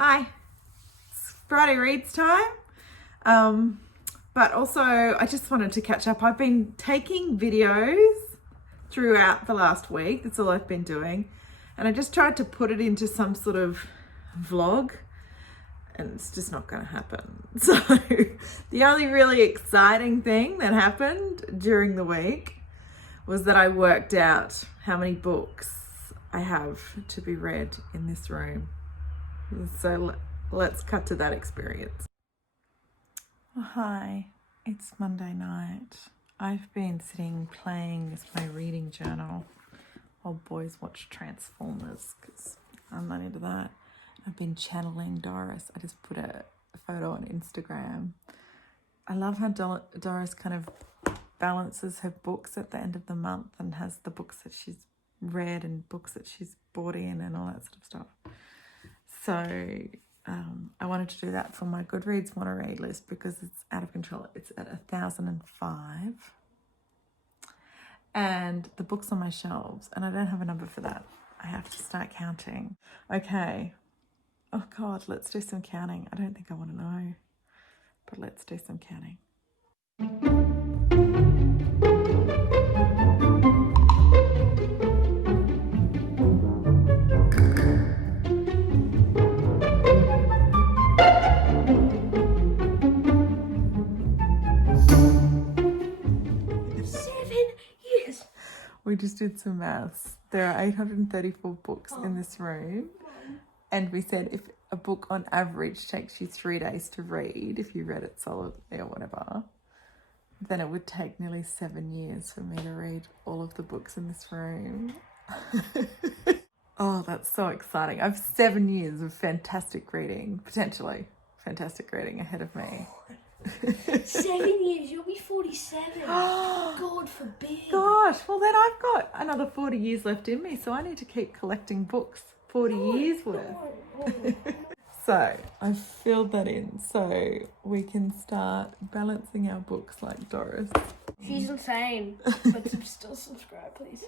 Hi, it's Friday Reads time. But also I just wanted to catch up. I've been taking videos throughout the last week. That's all I've been doing. And I just tried to put it into some sort of vlog and it's just not going to happen. So the only really exciting thing that happened during the week was that I worked out how many books I have to be read in this room. So let's cut to that experience. Oh, hi, it's Monday night. I've been sitting playing with my reading journal while boys watch Transformers because I'm not into that. I've been channeling Doris. I just put a photo on Instagram. I love how Doris kind of balances her books at the end of the month and has the books that she's read and books that she's bought in and all that sort of stuff. So I wanted to do that for my Goodreads want to read list because it's out of control. It's at 1,005. And the books on my shelves, and I don't have a number for that. I have to start counting. Okay. Oh God, let's do some counting. I don't think I want to know, but let's do some counting. We just did some maths. There are 834 books in this room. And we said if a book on average takes you 3 days to read, if you read it solidly or whatever, then it would take nearly 7 years for me to read all of the books in this room. Oh, that's so exciting. I have 7 years of fantastic reading, potentially fantastic reading ahead of me. 7 years, you'll be 47. God forbid. Gosh, well then I've got another 40 years left in me, so I need to keep collecting books, 40 years worth. So I've filled that in so we can start balancing our books like Doris. She's insane, but still subscribe, please.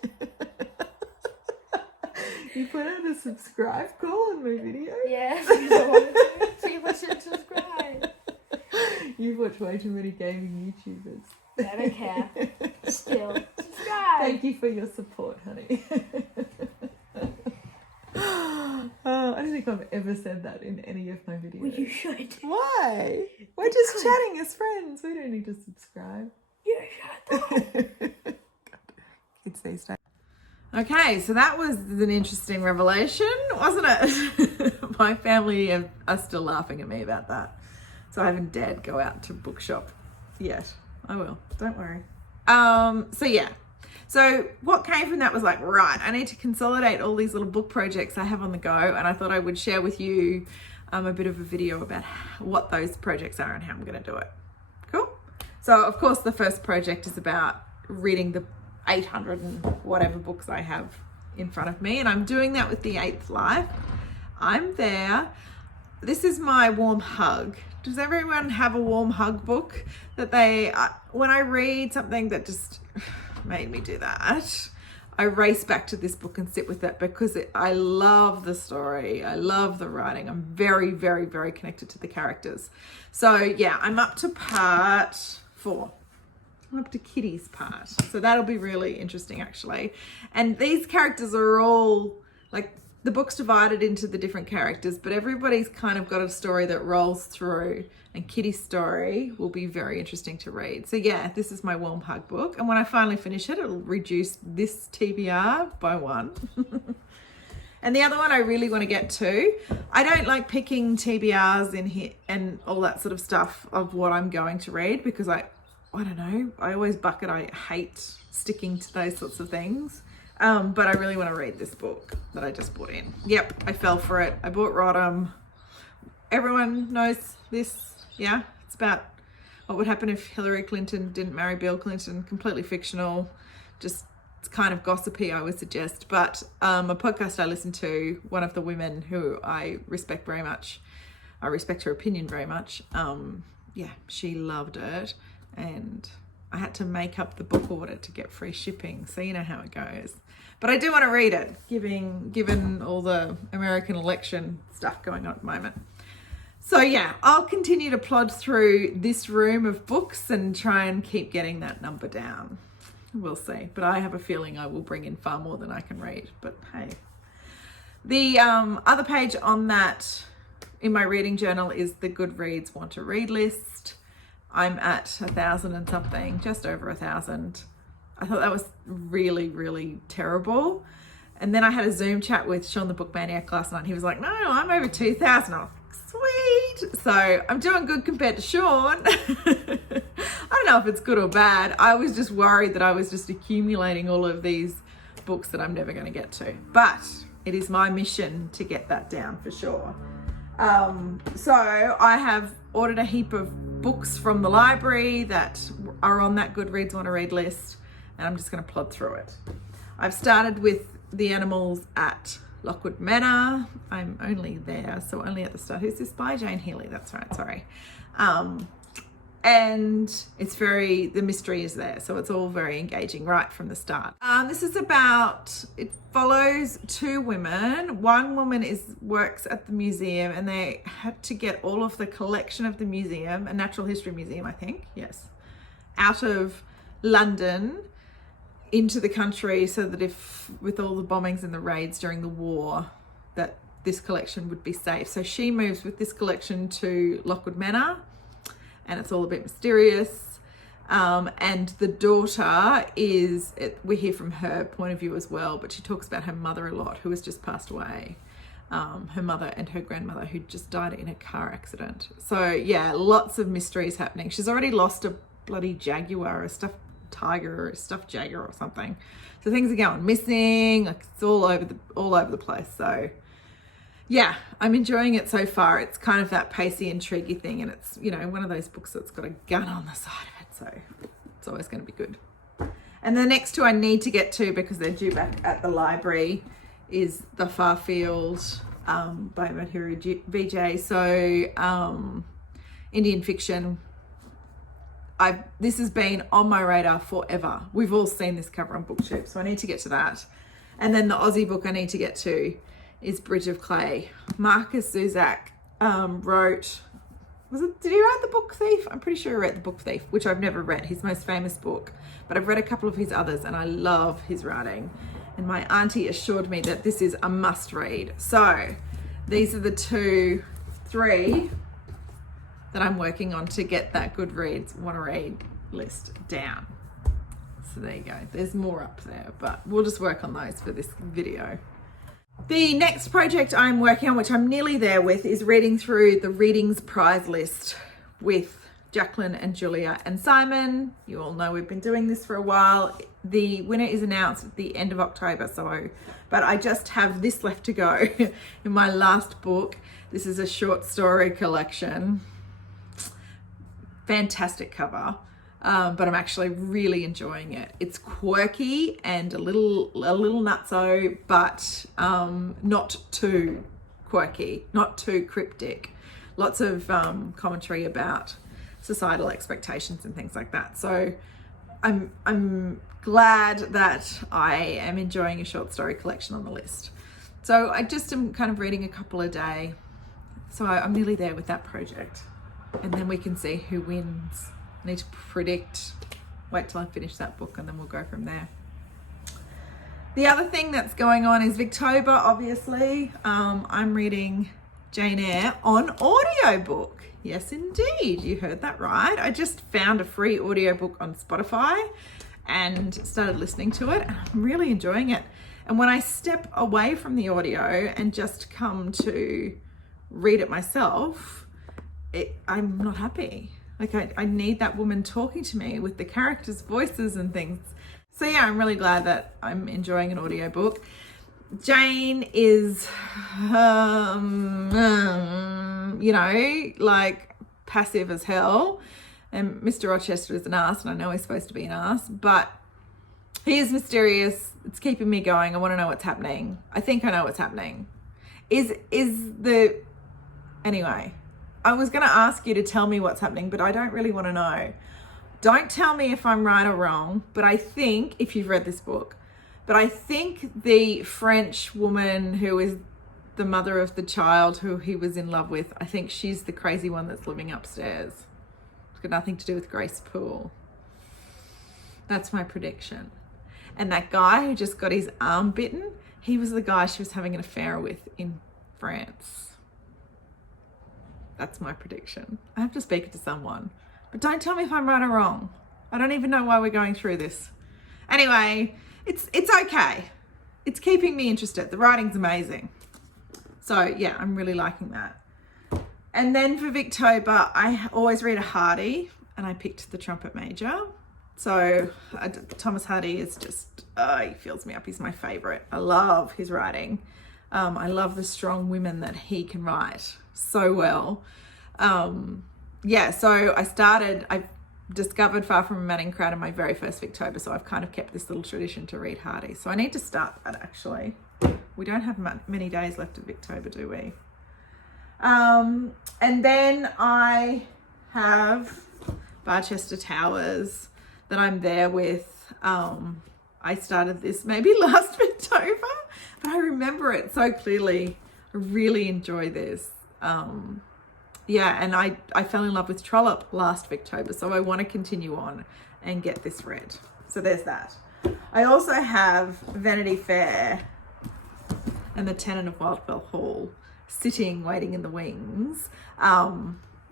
You put out a subscribe call in my video? Yeah, because I wanted to see if I should subscribe. You've watched way too many gaming YouTubers. I don't care. Still, subscribe. Thank you for your support, honey. I don't think I've ever said that in any of my videos. Well, you should. Why? We're just chatting as friends. We don't need to subscribe. You should. Kids these days. Okay, so that was an interesting revelation, wasn't it? My family are still laughing at me about that. So I haven't dared go out to bookshop yet. I will, don't worry. So yeah. So what came from that was like, right, I need to consolidate all these little book projects I have on the go. And I thought I would share with you a bit of a video about what those projects are and how I'm going to do it. Cool. So of course, the first project is about reading the 800 and whatever books I have in front of me. And I'm doing that with The Eighth Life. I'm there. This is my warm hug. Does everyone have a warm hug book that they, when I read something that just made me do that, I race back to this book and sit with it because I love the story. I love the writing. I'm very, very, very connected to the characters. So yeah, I'm up to part 4. I'm up to Kitty's part. So that'll be really interesting actually. And these characters are all like, the book's divided into the different characters, but everybody's kind of got a story that rolls through, and Kitty's story will be very interesting to read. So yeah, this is my warm hug book. And when I finally finish it, it'll reduce this TBR by 1. And the other one I really want to get to, I don't like picking TBRs in here and all that sort of stuff of what I'm going to read because I don't know, I always bucket, I hate sticking to those sorts of things. But I really want to read this book that I just bought in. Yep, I fell for it. I bought Rodham. Everyone knows this, yeah? It's about what would happen if Hillary Clinton didn't marry Bill Clinton. Completely fictional. Just, it's kind of gossipy, I would suggest. But a podcast I listened to, one of the women who I respect very much, I respect her opinion very much. Yeah, she loved it. And I had to make up the book order to get free shipping. So you know how it goes. But I do want to read it, given all the American election stuff going on at the moment. So yeah, I'll continue to plod through this room of books and try and keep getting that number down. We'll see. But I have a feeling I will bring in far more than I can read. But hey. The other page on that in my reading journal is the Goodreads want to read list. I'm at 1,000 and something, just over 1,000. I thought that was really, really terrible. And then I had a Zoom chat with Sean the Book Maniac last night. He was like, no, I'm over 2,000. I was like, sweet. So I'm doing good compared to Sean. I don't know if it's good or bad. I was just worried that I was just accumulating all of these books that I'm never going to get to. But it is my mission to get that down for sure. So I have ordered a heap of books from the library that are on that Goodreads want to read list. And I'm just going to plod through it. I've started with The Animals at Lockwood Manor. I'm only there, so only at the start. Who's this by? Jane Healy, that's right, sorry. And it's the mystery is there, so it's all very engaging right from the start. This is it follows two women. One woman works at the museum, and they had to get all of the collection of the museum, a natural history museum, I think, yes, out of London into the country, so that if with all the bombings and the raids during the war, that this collection would be safe. So she moves with this collection to Lockwood Manor, and it's all a bit mysterious. And the daughter we hear from her point of view as well, but she talks about her mother a lot, who has just passed away. Her mother and her grandmother, who just died in a car accident. So yeah, lots of mysteries happening. She's already lost a bloody jaguar, a stuffed tiger or a stuffed jaguar or something. So things are going missing. Like it's all over the place. So yeah, I'm enjoying it so far. It's kind of that pacey, intriguey thing, and it's, you know, one of those books that's got a gun on the side of it, so it's always going to be good. And the next two I need to get to because they're due back at the library is The Far Field by Madhuri Vijay. So Indian fiction. This has been on my radar forever. We've all seen this cover on BookTube, so I need to get to that. And then the Aussie book I need to get to is Bridge of Clay. Marcus Zuzak wrote, did he write The Book Thief? I'm pretty sure he wrote The Book Thief, which I've never read, his most famous book, but I've read a couple of his others and I love his writing. And my auntie assured me that this is a must read. So these are the three that I'm working on to get that Goodreads want to read list down. So there you go. There's more up there, but we'll just work on those for this video. The next project I'm working on, which I'm nearly there with, is reading through the Readings prize list with Jacqueline and Julia and Simon. You all know we've been doing this for a while. The winner is announced at the end of October, but I just have this left to go in my last book. This is a short story collection. Fantastic cover, but I'm actually really enjoying it. It's quirky and a little nutso, but not too quirky, not too cryptic. Lots of commentary about societal expectations and things like that. So I'm glad that I am enjoying a short story collection on the list. So I just am kind of reading a couple a day. So I'm nearly there with that project. And then we can see who wins. I need to predict. Wait till I finish that book and then we'll go from there. The other thing that's going on is Victober, obviously. I'm reading Jane Eyre on audiobook. Yes, indeed. You heard that right. I just found a free audiobook on Spotify and started listening to it. I'm really enjoying it. And when I step away from the audio and just come to read it myself, I'm not happy. Like I need that woman talking to me with the characters' voices and things. So yeah, I'm really glad that I'm enjoying an audiobook. Jane is, like passive as hell. And Mr. Rochester is an arse, and I know he's supposed to be an arse, but he is mysterious. It's keeping me going. I want to know what's happening. I think I know what's happening. Anyway, I was going to ask you to tell me what's happening, but I don't really want to know. Don't tell me if I'm right or wrong, but I think, if you've read this book, but I think the French woman who is the mother of the child who he was in love with, I think she's the crazy one that's living upstairs. It's got nothing to do with Grace Poole. That's my prediction. And that guy who just got his arm bitten, he was the guy she was having an affair with in France. That's my prediction. I have to speak it to someone. But don't tell me if I'm right or wrong. I don't even know why we're going through this. Anyway, it's okay. It's keeping me interested. The writing's amazing. So yeah, I'm really liking that. And then for Victober, I always read a Hardy, and I picked The Trumpet Major. So Thomas Hardy is just, he fills me up. He's my favorite. I love his writing. I love the strong women that he can write so well. Yeah, so I discovered Far From a Madding Crowd in my very first Victober, so I've kind of kept this little tradition to read Hardy. So I need to start that, actually. We don't have many days left of Victober, do we? And then I have Barchester Towers that I'm there with. I started this maybe last Victober, but I remember it so clearly. I really enjoy this. Yeah, and I fell in love with Trollope last Victober, so I want to continue on and get this read. So there's that. I also have Vanity Fair and The Tenant of Wildfell Hall sitting, waiting in the wings.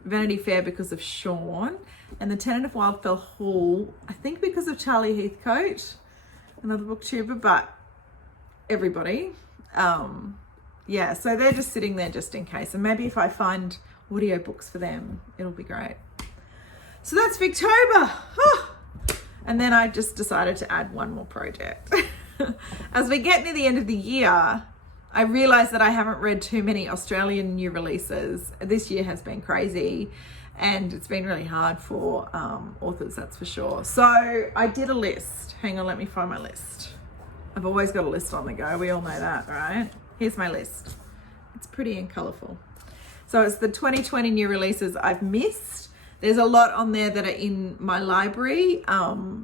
Vanity Fair because of Sean, and The Tenant of Wildfell Hall, I think because of Charlie Heathcote, another booktuber, but everybody. Yeah, so they're just sitting there just in case. And maybe if I find audiobooks for them, it'll be great. So that's Victober. And then I just decided to add one more project. As we get near the end of the year, I realized that I haven't read too many Australian new releases. This year has been crazy, and it's been really hard for authors, that's for sure. So I did a list. Hang on, let me find my list. I've always got a list on the go. We all know that, right? Here's my list. It's pretty and colourful. So it's the 2020 new releases I've missed. There's a lot on there that are in my library.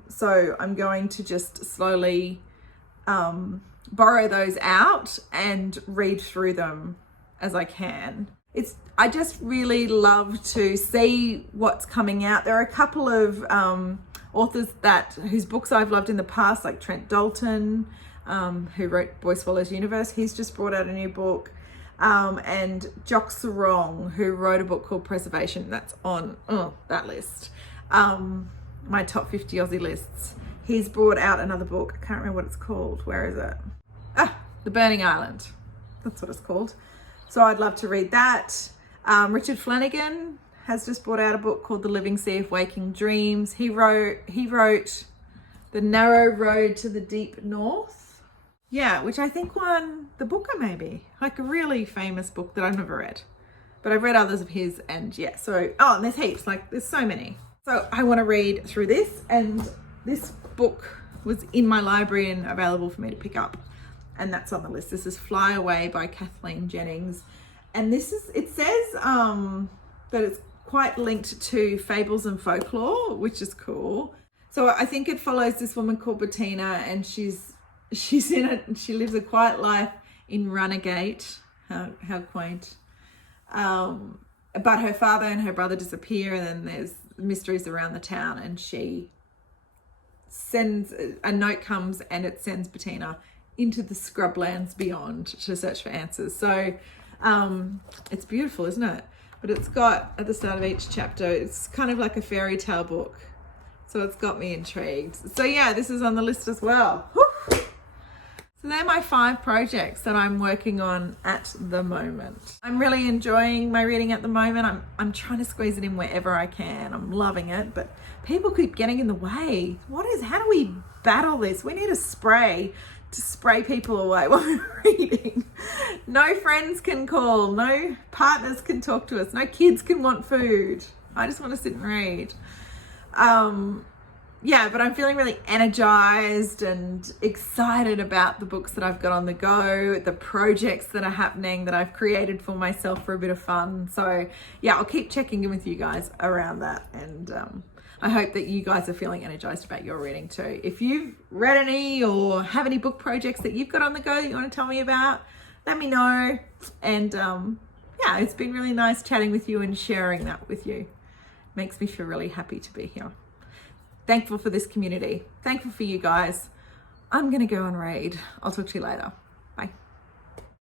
So I'm going to just slowly borrow those out and read through them as I can. I just really love to see what's coming out. There are a couple of authors whose books I've loved in the past, like Trent Dalton, who wrote Boy Swallows Universe. He's just brought out a new book. And Jock Sarong, who wrote a book called Preservation. That's on that list. My top 50 Aussie lists. He's brought out another book. I can't remember what it's called. Where is it? The Burning Island. That's what it's called. So I'd love to read that. Richard Flanagan has just brought out a book called The Living Sea of Waking Dreams. He wrote The Narrow Road to the Deep North. Yeah, which I think won the Booker, maybe. Like a really famous book that I've never read. But I've read others of his, and yeah, so, and there's heaps, like there's so many. So I want to read through this, and this book was in my library and available for me to pick up. And that's on the list. This is Fly Away by Kathleen Jennings. And it says that it's quite linked to fables and folklore, which is cool. So I think it follows this woman called Bettina, and she's in it. She lives a quiet life in Runagate. How quaint. But her father and her brother disappear, and then there's mysteries around the town, and she sends a note comes and it sends Bettina into the scrublands beyond to search for answers. So it's beautiful, isn't it? But it's got, at the start of each chapter, it's kind of like a fairy tale book. So it's got me intrigued. So yeah, this is on the list as well. Whew. So they're my 5 projects that I'm working on at the moment. I'm really enjoying my reading at the moment. I'm trying to squeeze it in wherever I can. I'm loving it, but people keep getting in the way. How do we battle this? We need a spray to spray people away while we're reading. No friends can call, no partners can talk to us, no kids can want food. I just want to sit and read. Yeah, but I'm feeling really energized and excited about the books that I've got on the go, the projects that are happening that I've created for myself for a bit of fun. So yeah, I'll keep checking in with you guys around that. And I hope that you guys are feeling energized about your reading too. If you've read any or have any book projects that you've got on the go that you want to tell me about, let me know. And yeah, it's been really nice chatting with you and sharing that with you. Makes me feel really happy to be here. Thankful for this community. Thankful for you guys. I'm going to go and read. I'll talk to you later.